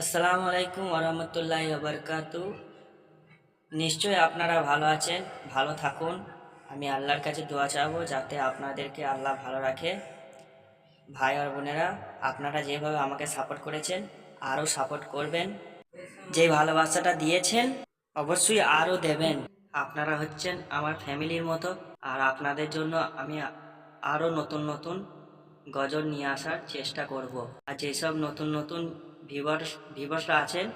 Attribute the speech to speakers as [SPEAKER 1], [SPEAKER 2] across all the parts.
[SPEAKER 1] আসসালামু আলাইকুম ওরহমতুল্লাহ বরকাতু নিশ্চয়ই আপনারা ভালো আছেন, ভালো থাকুন। আমি আল্লাহর কাছে দোয়া চাবো যাতে আপনাদেরকে আল্লাহ ভালো রাখে। ভাই আর বোনেরা, আপনারা যেভাবে আমাকে সাপোর্ট করেছেন, আরও সাপোর্ট করবেন। যে ভালোবাসাটা দিয়েছেন, অবশ্যই আরও দেবেন। আপনারা হচ্ছেন আমার ফ্যামিলির মতো, আর আপনাদের জন্য আমি আরও নতুন নতুন গজল নিয়ে আসার চেষ্টা করব। আর যেসব নতুন নতুন ভিউয়ার্স, ভিউয়ার্সরা আছেন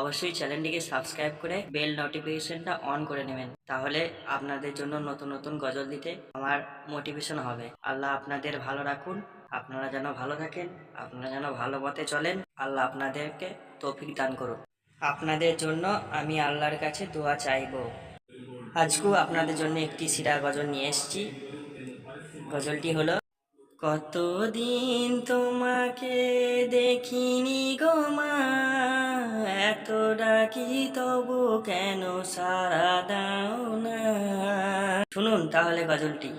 [SPEAKER 1] অবশ্যই চ্যানেলটিকে সাবস্ক্রাইব করে বেল নোটিফিকেশনটা অন করে নেবেন। তাহলে আপনাদের জন্য নতুন নতুন গজল দিতে আমার মোটিভেশন হবে। আল্লাহ আপনাদের ভালো রাখুন। আপনারা যেন ভালো থাকেন, আপনারা যেন ভালো পথে চলেন, আল্লাহ আপনাদেরকে তৌফিক দান করুন। আপনাদের জন্য আমি আল্লাহর কাছে দোয়া চাইব। আজকেও আপনাদের জন্য একটি সিরা গজল নিয়ে এসেছি। গজলটি হলো কতদিন তোমাকে দেখিনি গো মা, এত ডাকি তবু কেন সারা দাও না? শুনুন তাহলে গজলটি।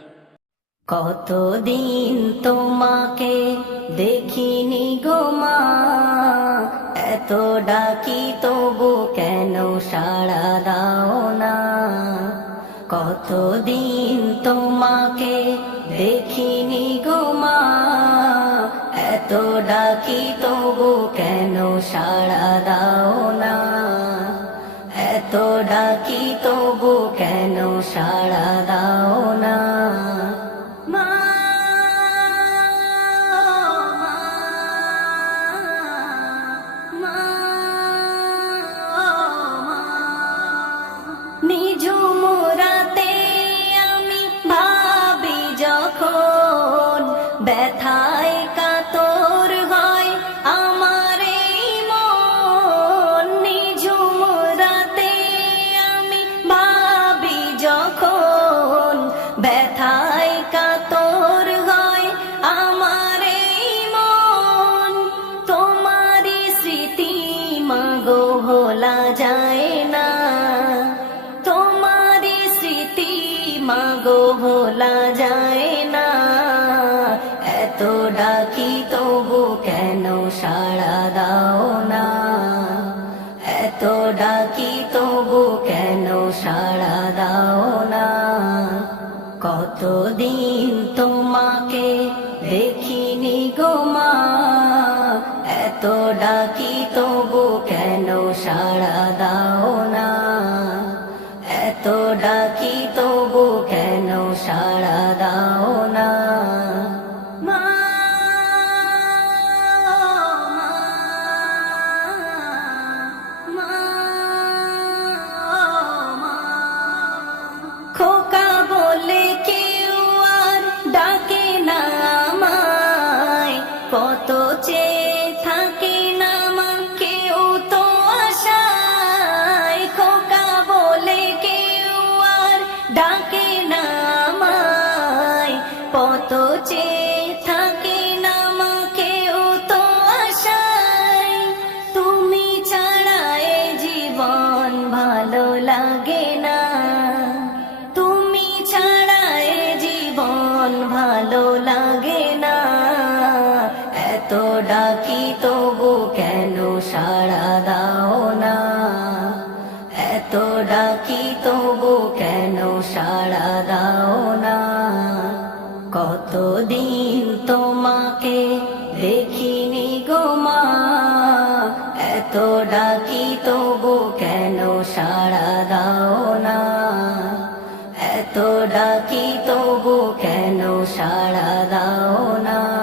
[SPEAKER 2] কতদিন তোমাকে দেখিনি গো মা, এত ডাকি তবু কেন সাড়া দাও না? কতদিন তোমাকে দেখিনি গো মা, এত ডাকি তবু কেন সাড়া দাও না? এত ডাকি তবু কেন সাড়া ভোলা যায় না। এত ডাকি তবু কেন সাড়া দাও না? কত চেয়ে থাকে না তো আশায়। তুমি জীবন ভালো লাগে না। তুমি জীবন ভালো লাগে না। এত ডাকি তবু কেন সাড়া দাও তোমাকে দেখিনি গো মা। এত ডাকি তবু কেন সাড়া দাও না? এত ডাকি তবু কেন সাড়া দাও না?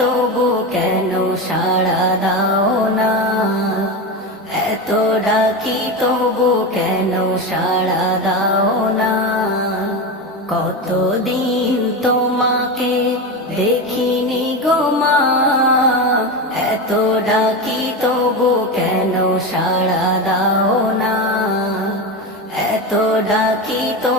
[SPEAKER 2] তবু কেন সাড়া দাও না? এত ডাকি তবু কেন সাড়া দাও না? কতদিন তোমাকে দেখিনি গো মা, এত ডাকি তবু কেন সাড়া দাও না? এত ডাকি কেন